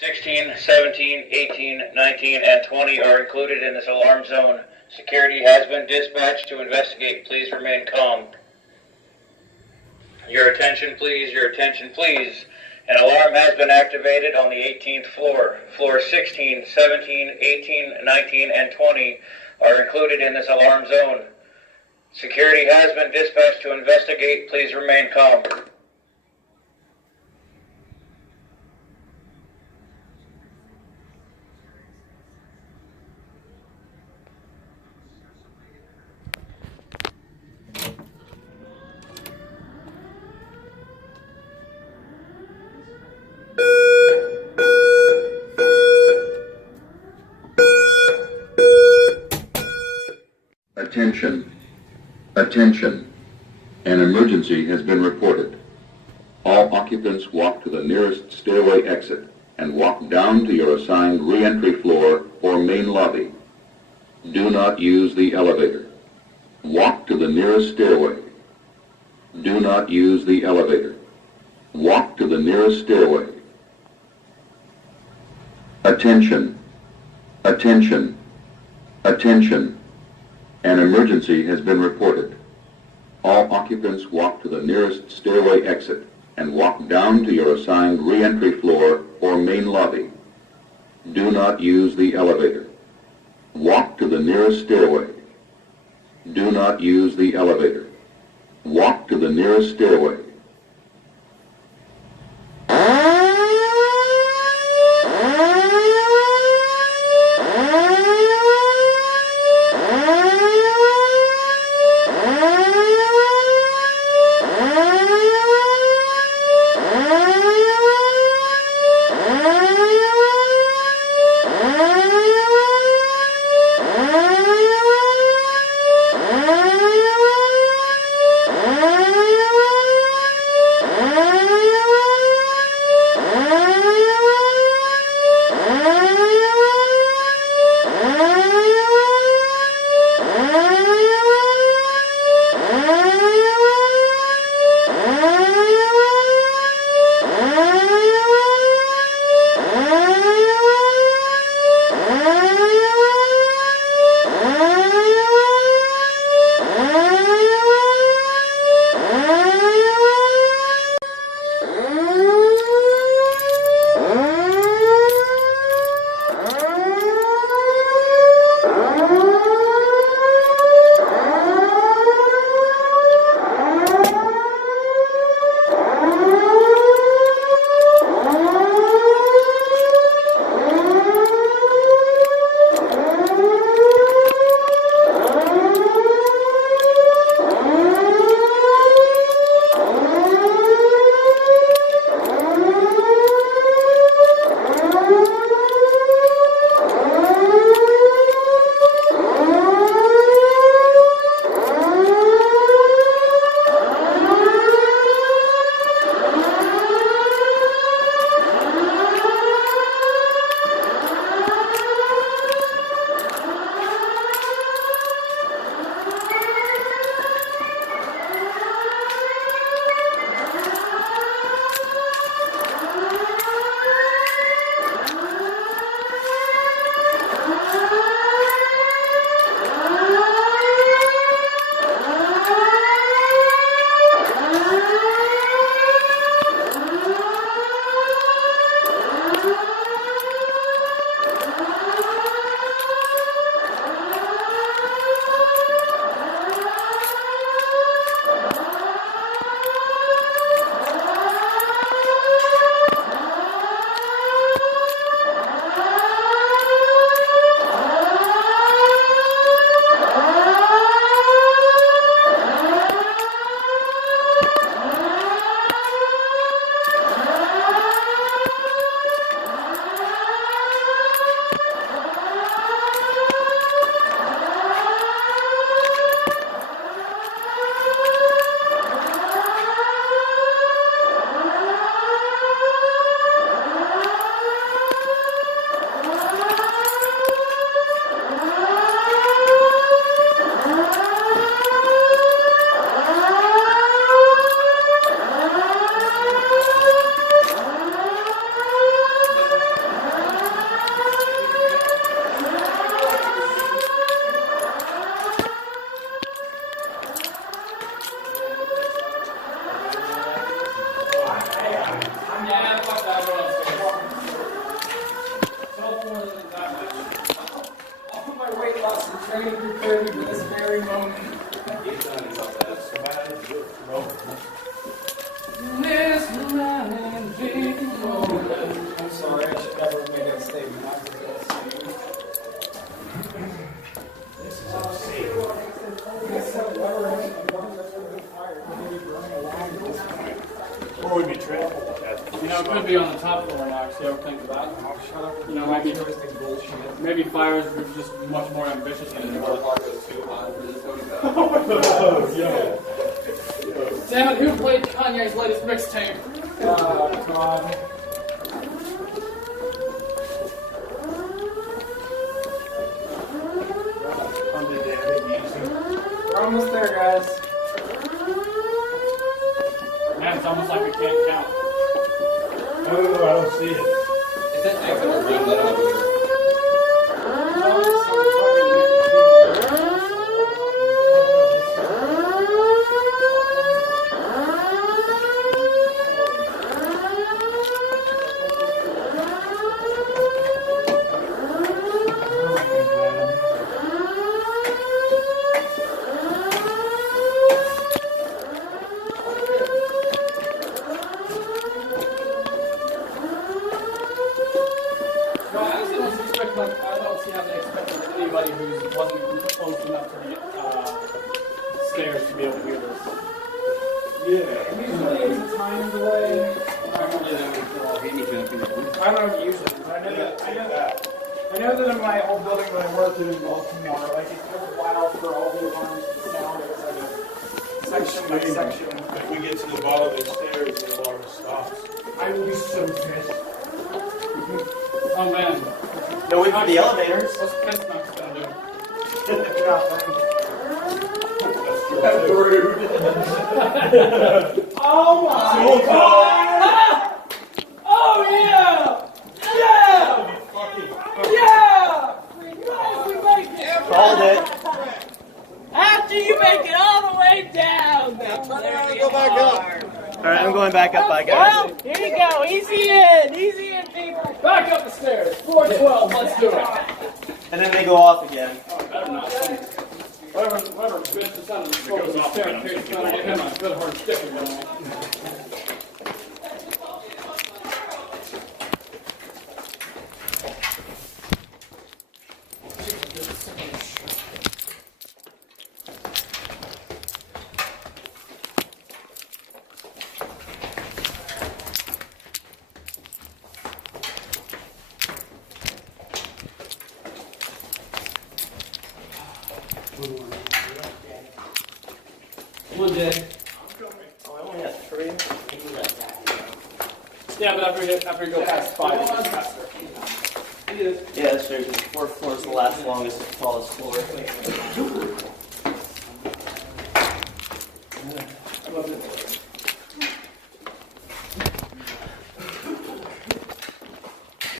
16, 17, 18, 19, and 20 are included in this alarm zone. Security has been dispatched to investigate. Please remain calm. Your attention, please. Your attention, please. An alarm has been activated on the 18th floor. Floors 16, 17, 18, 19, and 20 are included in this alarm zone. Security has been dispatched to investigate. Please remain calm. Attention. Attention. An emergency has been reported. All occupants walk to the nearest stairway exit and walk down to your assigned re-entry floor or main lobby. Do not use the elevator. Walk to the nearest stairway. Do not use the elevator. Walk to the nearest stairway. Attention. Attention. Attention. An emergency has been reported. All occupants walk to the nearest stairway exit and walk down to your assigned re-entry floor or main lobby. Do not use the elevator. Walk to the nearest stairway. Do not use the elevator. Walk to the nearest stairway. training prepared me for this very moment. I'm sorry, I should never have made that statement. Or we'd be trampled. You know, it could be on the top floor now, actually, I would think about it. You know, maybe fires were just much more ambitious than they were. Damn it, who played Kanye's latest mixtape? God. We're almost there, guys. Man, it's almost like we can't count. Oh, I don't see it. Is that exit or being let out of here? If we get to the bottom of the stairs, the alarm stops. I will be so pissed. Oh man. No, we have the elevators. What's piss nuts gonna do? That's rude. Oh my god! Oh yeah! Yeah! Yeah! We make it! Called it. After you make it all the way down, now turn around and go back up. All right, I'm going back up. Bye, guys. Well, here you go. Easy in, people. Back up the stairs. Floor 12. Let's do it. And then they go off again. Whatever. Finish the sound of the staircase. Trying to get him a good hard stick again. One day. Oh, I only have 3. Yeah, but after you go past 5, it gets faster. Yeah, that's true. The 4th floor is the last longest, tallest floor.